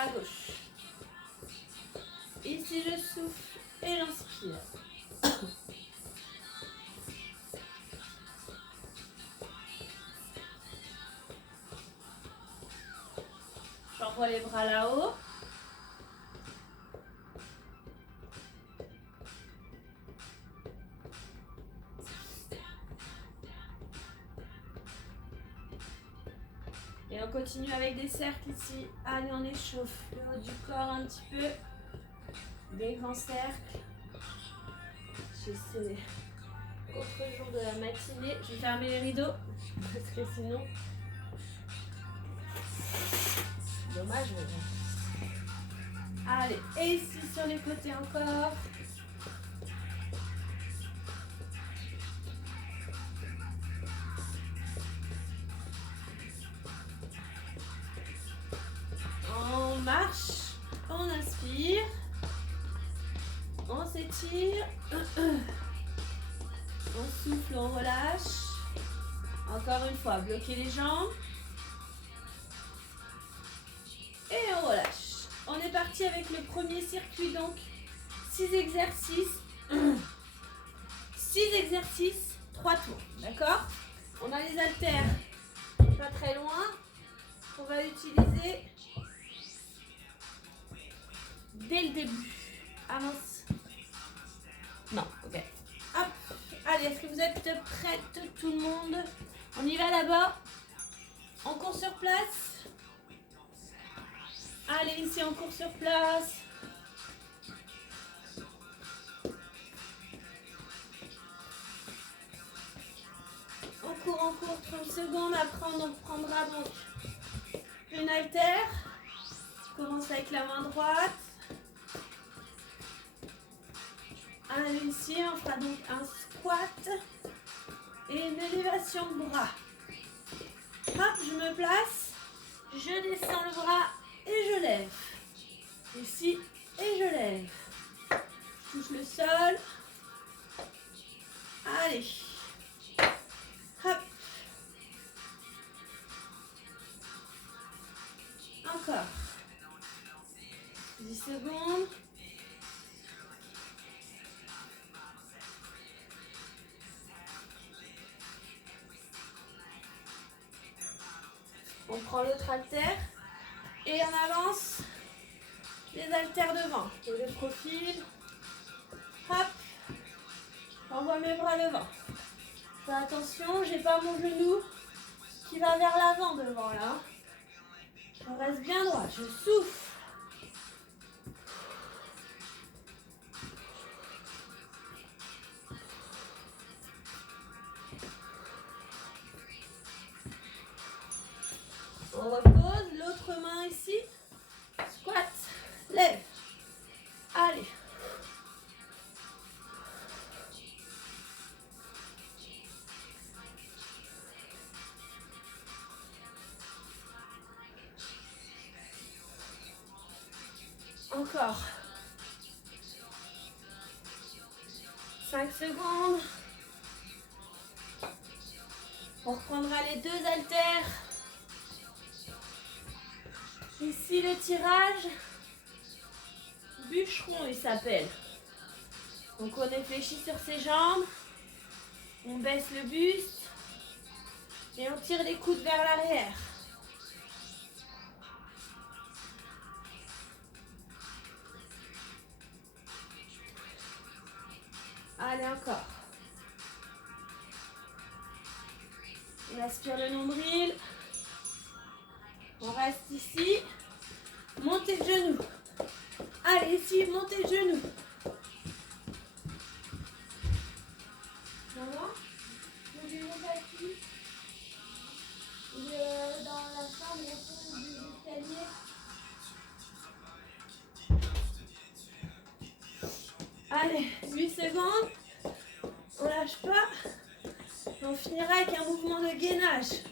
à gauche. Ici, je souffle et j'inspire. J'envoie les bras là-haut. Et on continue avec des cercles ici. Allez, on échauffe le haut du corps un petit peu. Des grands cercles. C'est autre jour de la matinée. Je vais fermer les rideaux parce que sinon, dommage. Allez, et ici sur les côtés encore. On marche, on inspire, on s'étire, on souffle, on relâche. Encore une fois, bloquez les jambes. Et on relâche. On est parti avec le premier circuit, donc 6 exercices. 6 exercices, 3 tours, d'accord? On a les haltères pas très loin. On va utiliser dès le début. Avance. Non, ok. Hop. Allez, est-ce que vous êtes prêtes tout le monde? On y va là-bas. On court sur place. Allez, ici on court sur place. On court 30 secondes. Après, on prendra donc une haltère. On commence avec la main droite. Allez, ici, on fera donc un squat et une élévation de bras. Hop, je me place. Je descends le bras et je lève. Ici, et je lève. Je touche le sol. Allez. Hop. Encore. 10 secondes. On prend l'autre haltère et on avance les haltères devant. Et le profil. Hop. J'envoie mes bras devant. Fais attention, j'ai pas mon genou qui va vers l'avant devant là. Je reste bien droit, je souffle. On repose, l'autre main ici. Squat, lève. Allez. Encore. 5 secondes. On reprendra les deux haltères. Ici le tirage. Bûcheron il s'appelle. Donc on est fléchi sur ses jambes. On baisse le buste. Et on tire les coudes vers l'arrière. Allez, encore. On aspire le nombril. On reste ici. Montez le genou. Allez, ici, montez le genou. Maman, vous voulez monter à qui? Dans la chambre, au fond du escalier. Allez, 8 secondes. On lâche pas. On finira avec un mouvement de gainage.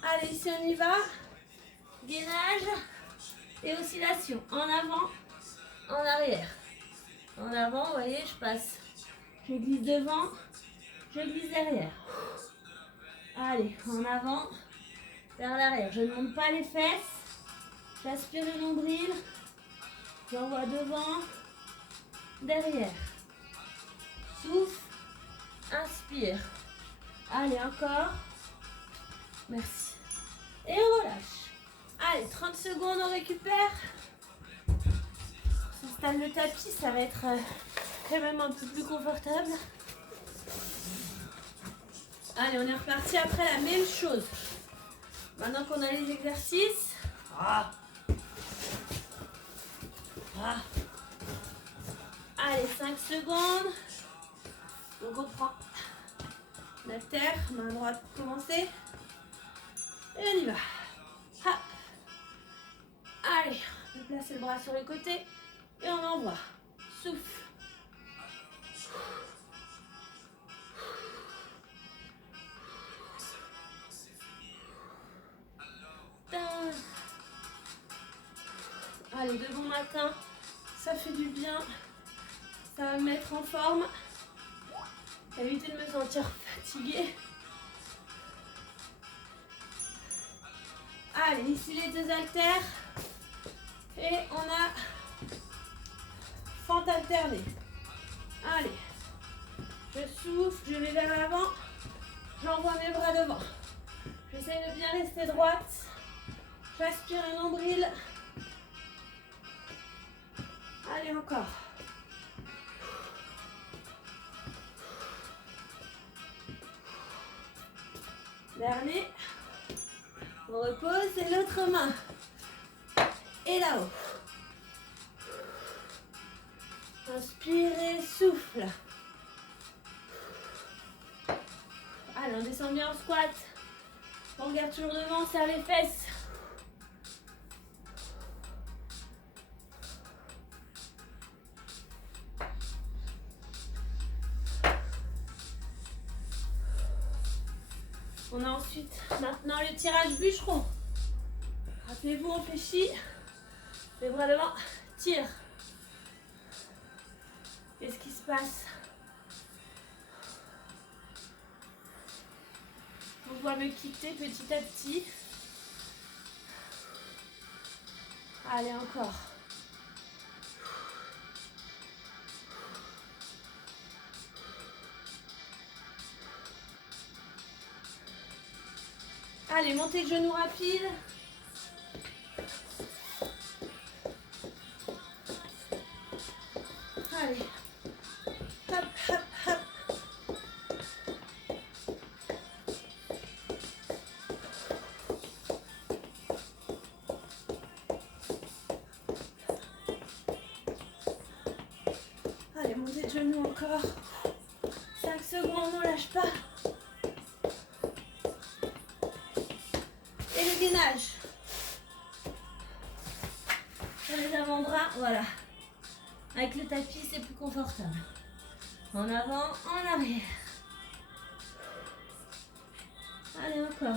Allez, ici on y va. Gainage et oscillation. En avant, en arrière. En avant, vous voyez, je passe. Je glisse devant, je glisse derrière. Allez, en avant, vers l'arrière. Je ne monte pas les fesses. J'aspire le nombril. J'envoie devant, derrière. Souffle, inspire. Allez, encore. Merci. Et on relâche. Allez, 30 secondes, on récupère. On s'installe le tapis, ça va être quand même un peu plus confortable. Allez, on est reparti après la même chose. Maintenant qu'on a les exercices. Allez, 5 secondes. On reprend la terre, main droite pour commencer. Et on y va. Hop. Allez, on va placer le bras sur le côté et on envoie. Souffle. Allez, de bon matin, ça fait du bien. Ça va me mettre en forme. Éviter de me sentir fatiguée. Allez, ici les 2 haltères. Et on a fente alternée. Allez, je souffle, je vais vers l'avant. J'envoie mes bras devant. J'essaie de bien rester droite. J'aspire le nombril. Allez, encore. Dernier. On repose et l'autre main. Et là-haut. Inspirez, souffle. Allez, on descend bien en squat. On regarde toujours devant, on serre les fesses. On a ensuite maintenant le tirage bûcheron. Rappelez-vous, on fléchit. Les bras devant, tire. Qu'est-ce qui se passe? On doit me quitter petit à petit. Allez, encore. Allez, montez le genou rapide. Allez. Hop, hop, hop. Allez, montez le genou encore. 5 secondes, on lâche pas. Et le gainage. Sur les avant-bras, voilà. Avec le tapis, c'est plus confortable. En avant, en arrière. Allez, encore.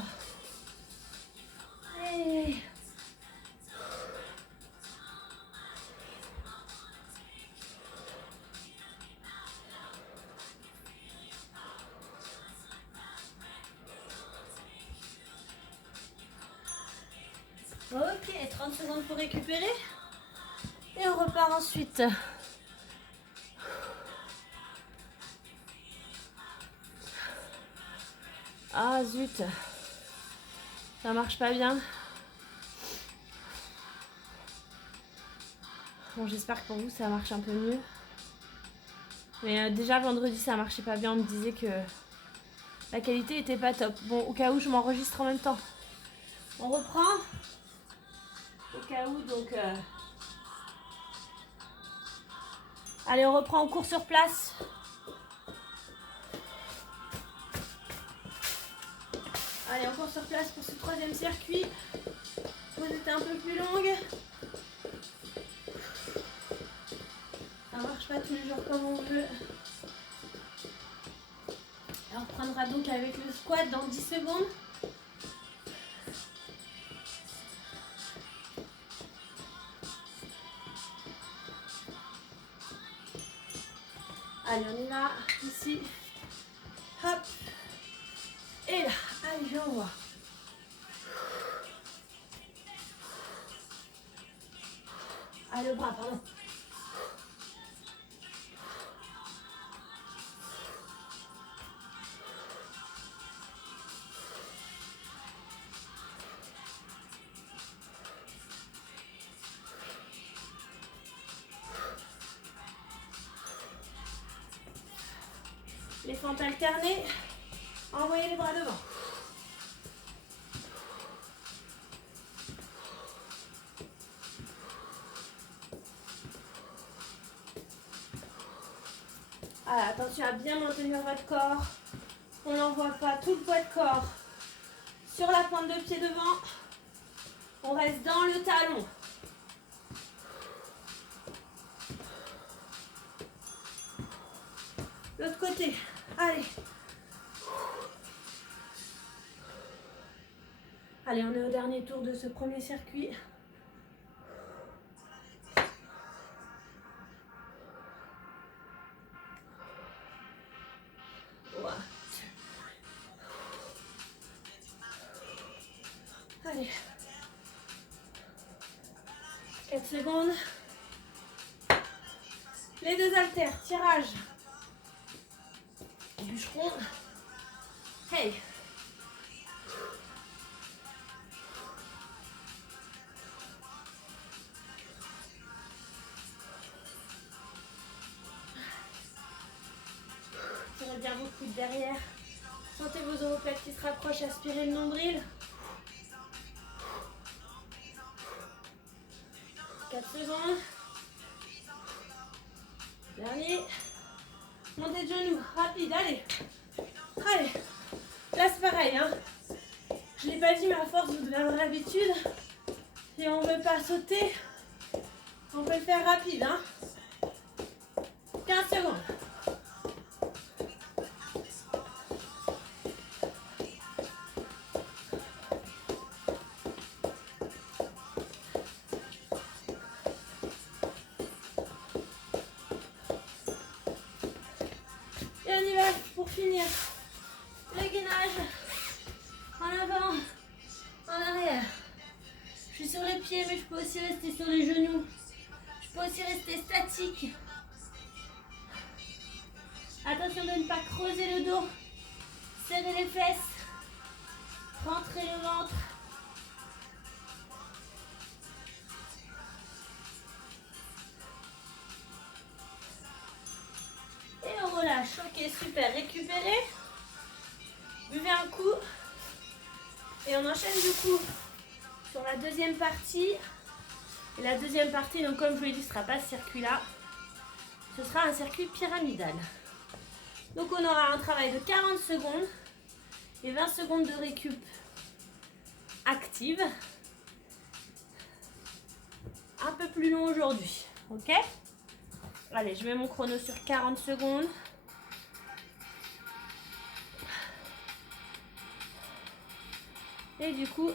Allez. Ok, 30 secondes pour récupérer. Et on repart ensuite. Ah zut. Ça marche pas bien. Bon, j'espère que pour vous ça marche un peu mieux. Mais déjà vendredi ça marchait pas bien. On me disait que la qualité était pas top. Bon, au cas où je m'enregistre en même temps. On reprend. Au cas où donc... Allez, on reprend, on court sur place. Allez, on court sur place pour ce 3e circuit. Pause était un peu plus longue. Ça marche pas tous les jours comme on veut. Et on reprendra donc avec le squat dans 10 secondes. Allez, on y va. Ici. Hop. Et là. Allez, j'envoie. Ah, le bras, pardon. Les fentes alternées. Envoyez les bras devant. Voilà, attention à bien maintenir votre corps. On n'envoie pas tout le poids de corps sur la pointe de pied devant. On reste dans le talon. L'autre côté. Allez. Allez, on est au dernier tour de ce premier circuit. Allez. 4 secondes. Les deux haltères, tirage. Bûcheron. Hey. Tirez bien vos coudes derrière. Sentez vos omoplates qui se rapprochent, aspirez le nombril. 4 secondes. Dernier. Montez de genoux, rapide, allez. Allez. Là c'est pareil, hein. Je ne l'ai pas dit, mais à force vous devez avoir l'habitude. Et on ne veut pas sauter. On peut le faire rapide, hein. 15 secondes. Et on y va pour finir. Le gainage. En avant. En arrière. Je suis sur les pieds, mais je peux aussi rester sur les genoux. Je peux aussi rester statique. Attention de ne pas creuser le dos. Serrez les fesses. Rentrez le ventre. Et on relâche. Ok, super. Récupérez. Buvez un coup. Et on enchaîne du coup sur la deuxième partie. Et la deuxième partie, donc comme je vous l'ai dit, ce ne sera pas ce circuit-là. Ce sera un circuit pyramidal. Donc on aura un travail de 40 secondes et 20 secondes de récup active. Un peu plus long aujourd'hui. Ok? Allez, je mets mon chrono sur 40 secondes. Et du coup,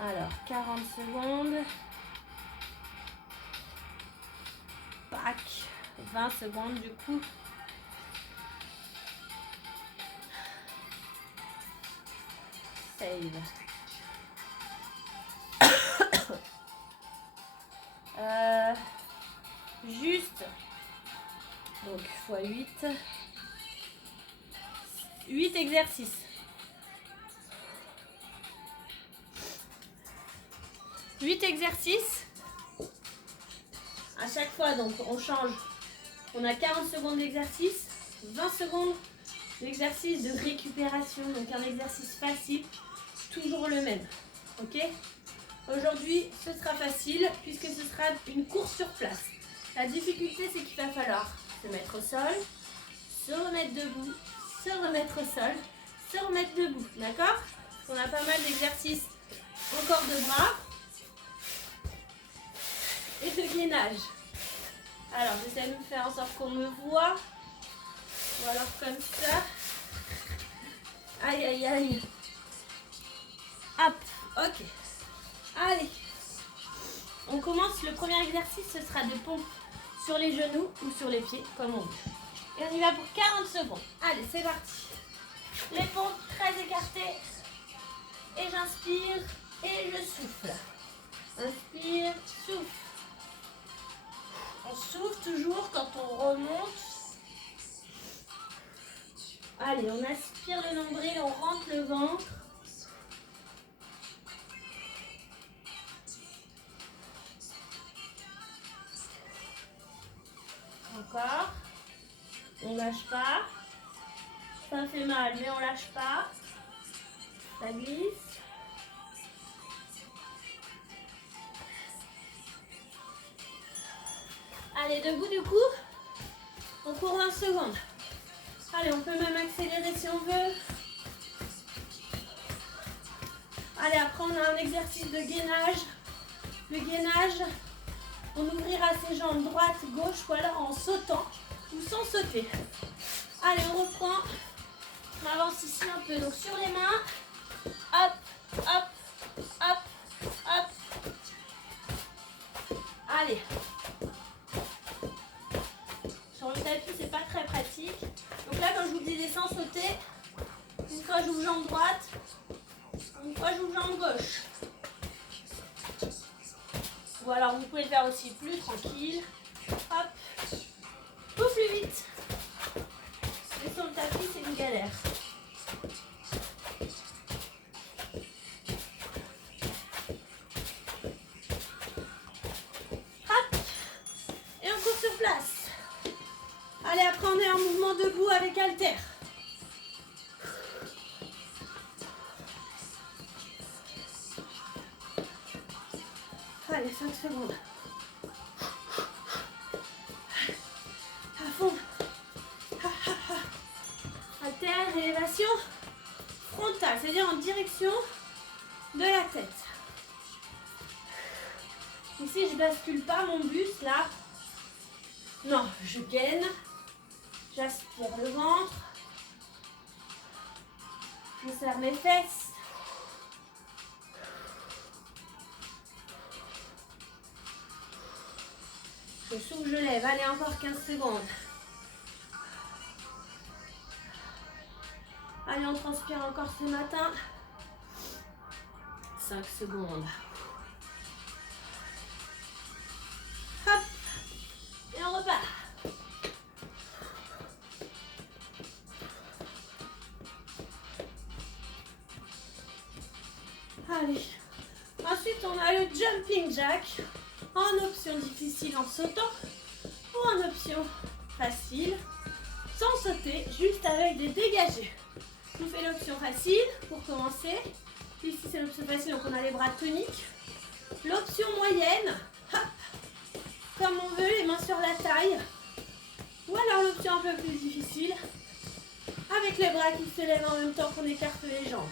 alors 40 secondes. Pac. 20 secondes du coup. Save. Juste. Donc x 8. 8 exercices. À chaque fois, donc on change. On a 40 secondes d'exercice, 20 secondes d'exercice de récupération. Donc un exercice facile, toujours le même. Ok? Aujourd'hui, ce sera facile puisque ce sera une course sur place. La difficulté, c'est qu'il va falloir se mettre au sol, se remettre debout, se remettre au sol, se remettre debout. D'accord? On a pas mal d'exercices encore de bras et de gainage. Alors, j'essaie de faire en sorte qu'on me voit. Ou alors comme ça. Aïe, aïe, aïe. Hop, ok. Allez. On commence. Le premier exercice, ce sera des pompes sur les genoux ou sur les pieds, comme on veut. Et on y va pour 40 secondes. Allez, c'est parti. Les pompes très écartées. Et j'inspire et je souffle. Inspire, souffle. On souffle toujours quand on remonte. Allez, on aspire le nombril, on rentre le ventre. Encore. On lâche pas. Ça fait mal, mais on lâche pas. Ça glisse. Allez, debout du coup. On court 20 secondes. Allez, on peut même accélérer si on veut. Allez, après on a un exercice de gainage. Le gainage, on ouvrira ses jambes droite, gauche ou alors en sautant ou sans sauter. Allez, on reprend. On avance ici un peu. Donc sur les mains. Hop, hop, hop, hop. Allez. Sur le tapis, c'est pas très pratique. Donc là, quand je vous disais sans sauter, une fois j'ouvre jambe droite, une fois j'ouvre jambe gauche. Ou alors vous pouvez le faire aussi plus tranquille. Hop. Ou plus vite. Mais sur le tapis, c'est une galère. Hop. Et on court sur place. Allez, après on est en mouvement debout avec haltère. Allez, 5 secondes. À fond. Haltère, élévation frontale, c'est-à-dire en direction de la tête. Ici, je bascule pas mon buste là. Non, je gaine. J'aspire le ventre. Je serre mes fesses. Je souffle, je lève. Allez, encore 15 secondes. Allez, on transpire encore ce matin. 5 secondes. Hop. Et on repart. Allez. Ensuite, on a le jumping jack. En option difficile en sautant. Ou en option facile. Sans sauter, juste avec des dégagés. Je vous fais l'option facile pour commencer. Ici, c'est l'option facile, donc on a les bras toniques. L'option moyenne, hop, comme on veut, les mains sur la taille. Ou alors l'option un peu plus difficile, avec les bras qui se lèvent en même temps qu'on écarte les jambes.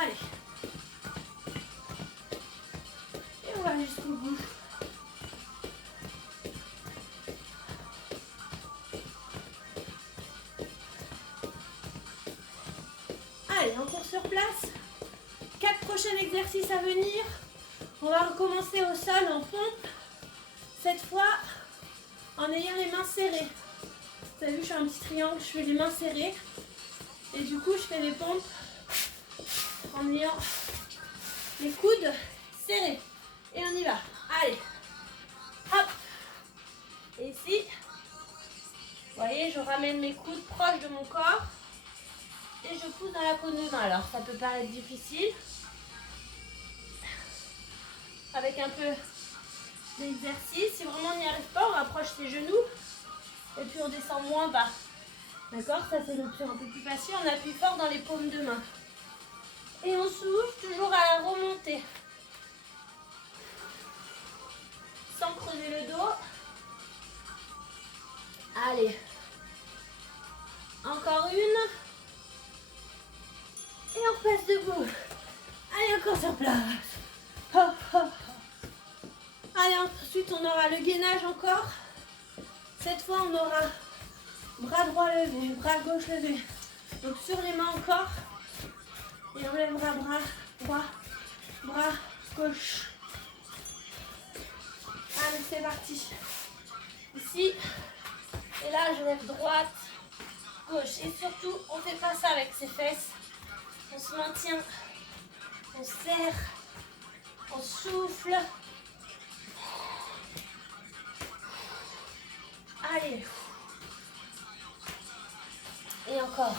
Allez. Et on va jusqu'au bout. Allez, on court sur place. 4 prochains exercices à venir. On va recommencer au sol en pompe. Cette fois, en ayant les mains serrées. Vous avez vu, je fais un petit triangle, je fais les mains serrées. Et du coup, je fais les pompes en ayant les coudes serrés. Et on y va. Allez. Hop. Et ici, vous voyez, je ramène mes coudes proches de mon corps. Et je pousse dans la paume de main. Alors, ça peut paraître difficile. Avec un peu d'exercice. Si vraiment on n'y arrive pas, on rapproche ses genoux. Et puis on descend moins bas. D'accord? Ça, c'est l'option un peu plus facile. On appuie fort dans les paumes de main. Et on souffle toujours à la remontée. Sans creuser le dos. Allez. Encore une. Et on repasse debout. Allez, encore sur place. Hop, hop. Allez, ensuite on aura le gainage encore. Cette fois on aura bras droit levé, bras gauche levé. Donc sur les mains encore. Et on lèvera bras droit, bras gauche. Allez, c'est parti. Ici. Et là je lève droite, gauche. Et surtout, on ne fait pas ça avec ses fesses. On se maintient, on serre, on souffle. Allez. Et encore.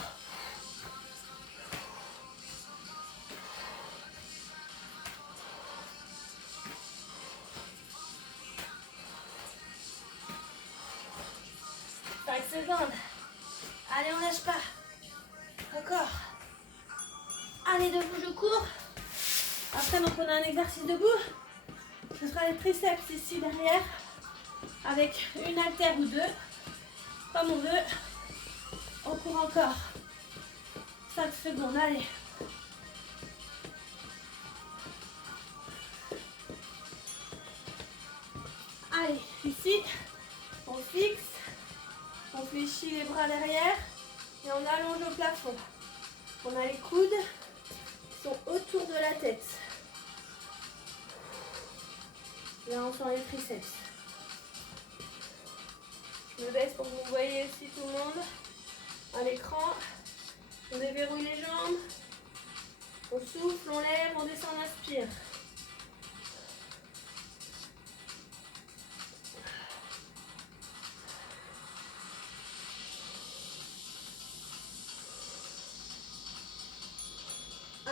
Secondes. Allez, on lâche pas. Encore. Allez, debout, je cours. Après, donc, on a un exercice debout. Ce sera les triceps ici derrière. Avec une haltère ou deux. Comme on veut. On court encore. 5 secondes. Allez. Allez, ici. On fixe. On fléchit les bras derrière et on allonge au plafond. On a les coudes qui sont autour de la tête. Là, on sent les triceps. Je me baisse pour que vous voyez aussi tout le monde à l'écran. On déverrouille les jambes. On souffle, on lève, on descend, on inspire.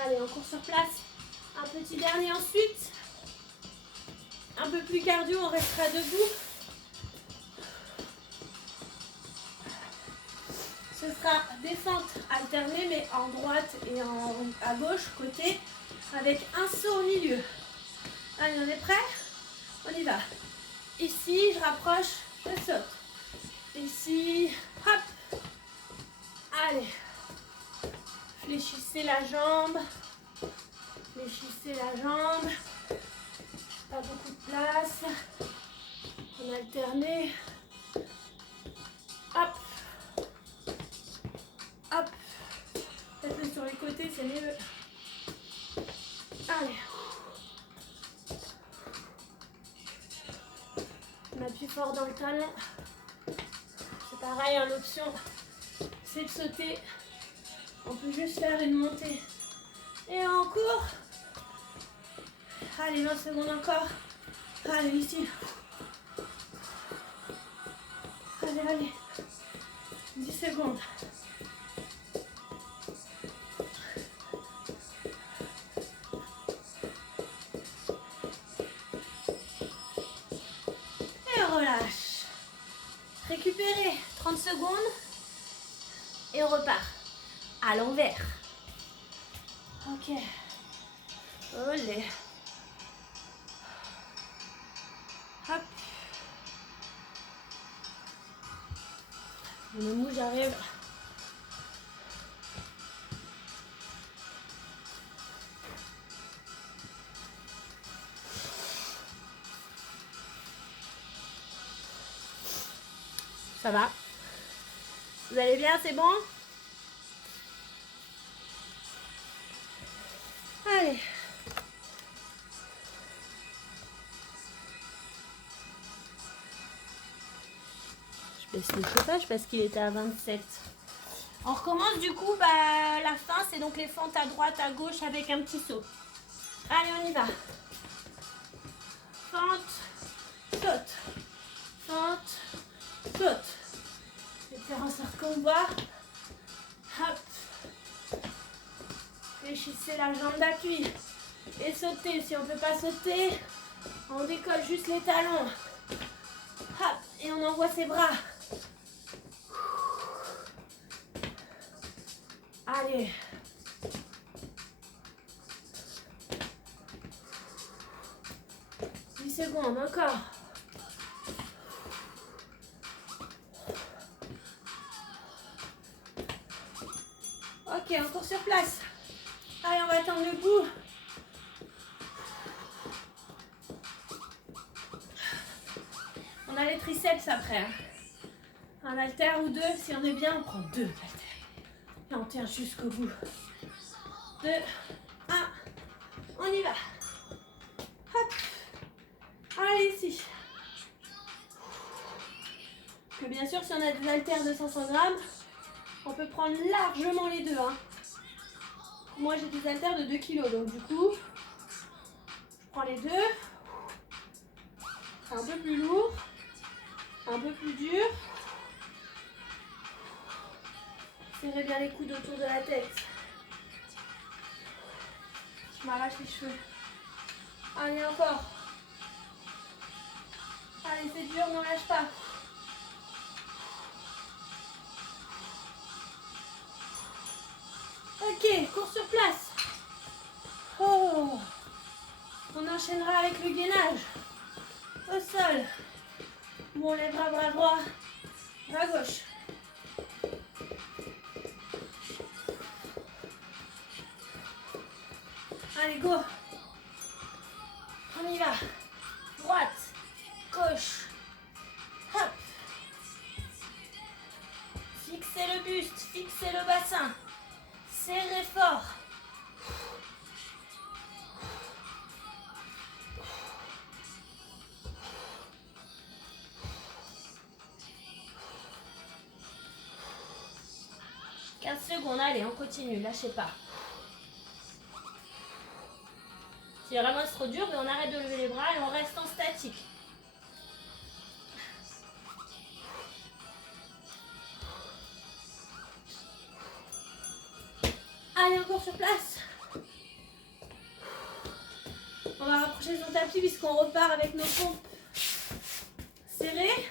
Allez, on court sur place. Un petit dernier ensuite. Un peu plus cardio, on restera debout. Ce sera des fentes alternées, mais en droite et à gauche, côté, avec un saut au milieu. Allez, on est prêt? On y va. Ici, je rapproche, je saute. Ici, hop. Allez. Fléchissez la jambe. Fléchissez la jambe. Pas beaucoup de place. On alterne. Hop. Hop. Faites-le sur les côtés, c'est mieux. Allez. On appuie fort dans le talon. C'est pareil, hein, l'option, c'est de sauter. On peut juste faire une montée. Et on court. Allez, 20 secondes encore. Allez, ici. Allez, allez. 10 secondes. Et on relâche. Récupérez 30 secondes. Et on repart. À l'envers. Ok. Olé. Hop. Le moment où j'arrive. Ça va? Vous allez bien, c'est bon? Allez. Je baisse le chauffage parce qu'il était à 27. On recommence du coup, la fin, c'est donc les fentes à droite, à gauche avec un petit saut. Allez, on y va. Fente, saute. Fente, saute. Je vais faire en sorte qu'on voit. Hop. Fléchissez la jambe d'appui. Et sautez. Si on ne peut pas sauter, on décolle juste les talons. Hop. Et on envoie ses bras. Allez. Secondes, encore. Ok, on court sur place. Allez, on va attendre le bout. On a les triceps après. Hein. Un haltère ou deux, si on est bien, on prend 2 haltères. Et on tient jusqu'au bout. 2, 1, on y va. Hop. Allez, ici. Que bien sûr, si on a des haltères de 500 grammes, On peut prendre largement les deux. Hein. Moi, j'ai des haltères de 2 kg, donc du coup, je prends les deux. C'est un peu plus lourd, un peu plus dur. Serrez bien les coudes autour de la tête. Je m'arrache les cheveux. Allez, encore. Allez, c'est dur, n'en lâche pas. Ok, cours sur place. Oh. On enchaînera avec le gainage. Au sol. Bon, on lèvera bras droit, bras gauche. Allez, go. On y va. Droite, gauche. Hop. Fixez le buste, fixez le bassin. Serrez fort. Secondes, allez, on continue, lâchez pas. Si vraiment c'est trop dur, mais on arrête de lever les bras et on reste en statique. Allez, encore sur place. On va rapprocher son tapis puisqu'on repart avec nos pompes serrées.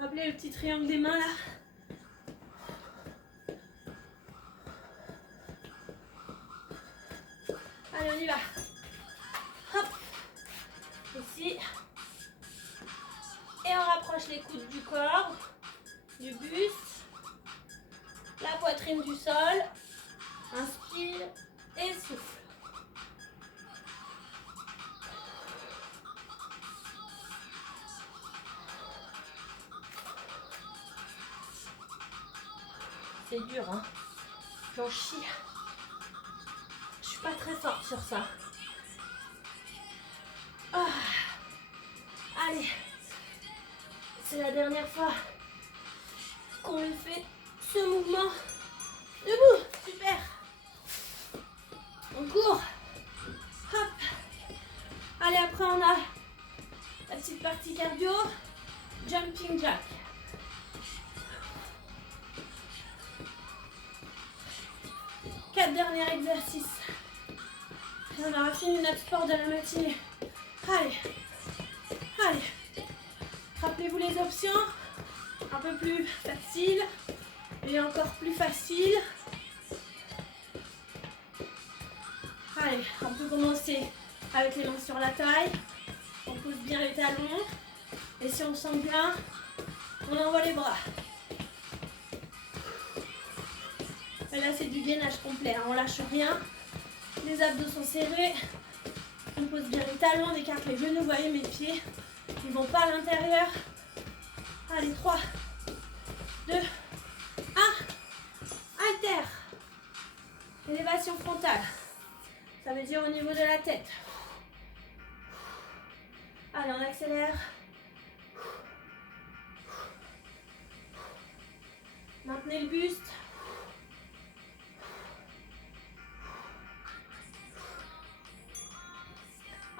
Rappelez le petit triangle des mains là. Allez, on y va. Hop. Ici. Et on rapproche les coudes du corps, du buste, la poitrine du sol. Inspire et souffle. C'est dur, hein. J'en chie. Je suis pas très forte sur ça. Ah. Allez. C'est la dernière fois qu'on le fait, ce mouvement. Debout. Super. On court. Hop. Allez, après on a la petite partie cardio. Jumping jack. Quatre derniers exercices. Et on aura fini notre sport de la matinée. Allez. Allez. Rappelez-vous les options. Un peu plus facile. Et encore plus facile. Allez, on peut commencer avec les mains sur la taille. On pose bien les talons. Et si on sent bien, on envoie les bras. Et là, c'est du gainage complet. Hein. On lâche rien. Les abdos sont serrés. On pose bien les talons. On écarte les genoux. Vous voyez mes pieds. Ils ne vont pas à l'intérieur. Allez, 3, 2, 1. Haltère. Élévation frontale. Ça veut dire au niveau de la tête. Allez, on accélère. Maintenez le buste.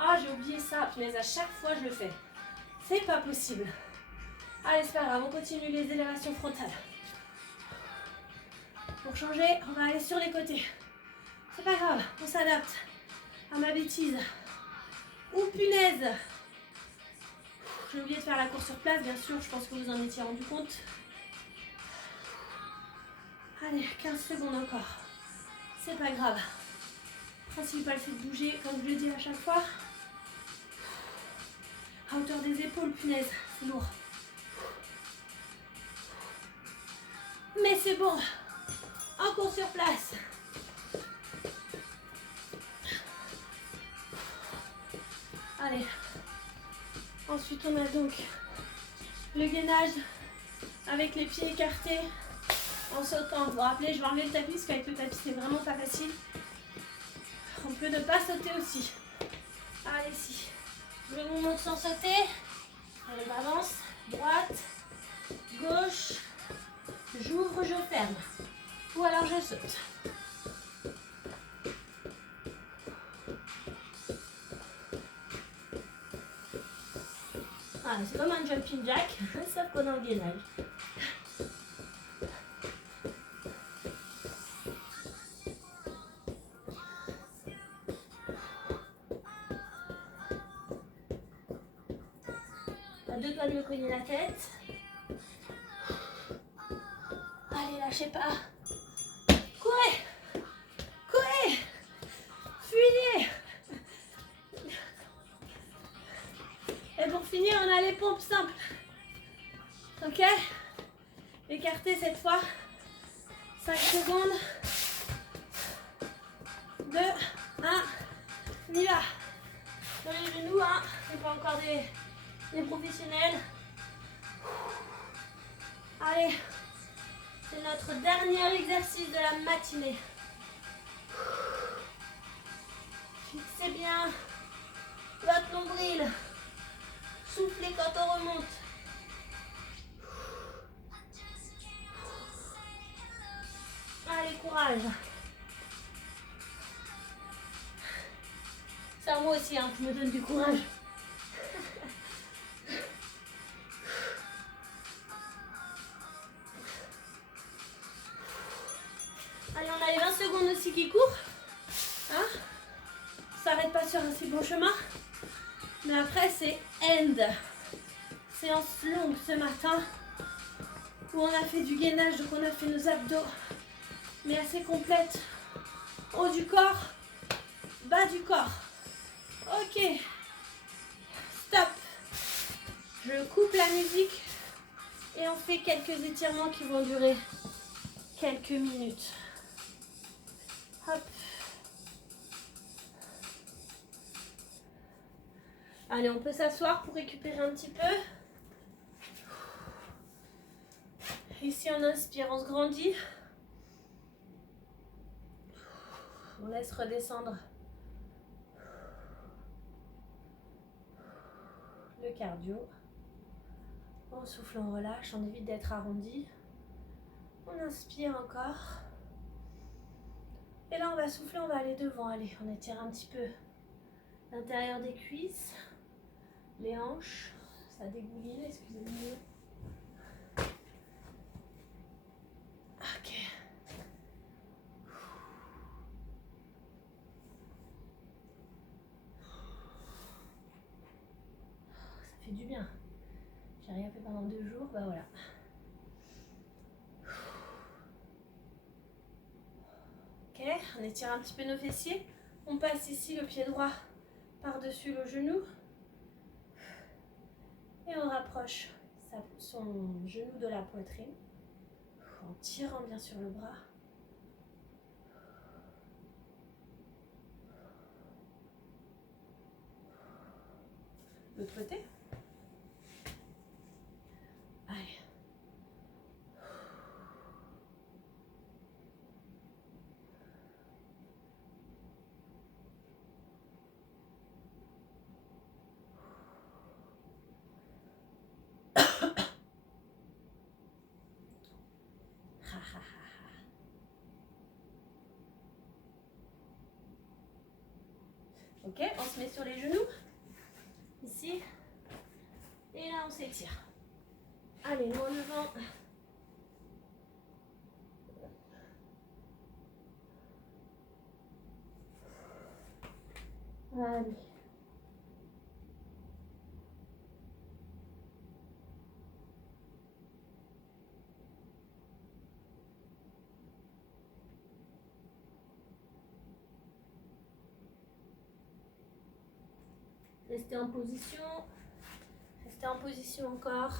Ah, j'ai oublié ça, mais à chaque fois je le fais. C'est pas possible. Allez, c'est pas grave, on continue les élévations frontales. Pour changer, on va aller sur les côtés. C'est pas grave, on s'adapte à ma bêtise. Ou punaise. J'ai oublié de faire la course sur place, bien sûr, je pense que vous en étiez rendu compte. Allez, 15 secondes encore. C'est pas grave. Le principal, c'est de bouger, comme je le dis à chaque fois. À hauteur des épaules, punaise, c'est lourd. Mais c'est bon. Encore sur place. Allez. Ensuite, on a donc le gainage avec les pieds écartés en sautant. Vous vous rappelez, je vais enlever le tapis parce qu'avec le tapis, c'est vraiment pas facile. On peut ne pas sauter aussi. Allez, si. Je vous montre sans sauter. Allez, balance. Droite, gauche, J'ouvre, je ferme. Ou alors je saute. Voilà, c'est comme un jumping jack, sauf qu'on a le gainage. À deux doigts de me cogner la tête. Allez, lâchez pas. Courez! Courez! Fuyez! Et pour finir, on a les pompes simples. Ok? Écartez cette fois. 5 secondes. 2, 1. On y va. Sur les genoux, hein. C'est pas encore des professionnels. Allez. C'est notre dernier exercice de la matinée. Fixez bien votre nombril. Soufflez quand on remonte. Allez, courage. C'est à moi aussi hein, qui me donne du courage. Allez, on a les 20 secondes aussi qui courent. Hein? On s'arrête pas sur un si bon chemin. Mais après, c'est end. Séance longue ce matin où on a fait du gainage, donc on a fait nos abdos, mais assez complète. Haut du corps, bas du corps. Ok. Stop. Je coupe la musique et on fait quelques étirements qui vont durer quelques minutes. Hop. Allez, on peut s'asseoir pour récupérer un petit peu. Ici, on inspire, on se grandit. On laisse redescendre le cardio. On souffle, on relâche, on évite d'être arrondi. On inspire encore. Et là, on va souffler, on va aller devant. Allez, on étire un petit peu l'intérieur des cuisses, les hanches. Ça dégouline, excusez-moi. Ok. Ça fait du bien. J'ai rien fait pendant 2 jours, bah voilà. Ok, on étire un petit peu nos fessiers. On passe ici le pied droit par-dessus le genou. Et on rapproche son genou de la poitrine. En tirant bien sûr le bras. L'autre côté. Allez. Ok, on se met sur les genoux. Ici. Et là, on s'étire. Allez, nous en levant. Allez. Restez en position. Restez en position encore.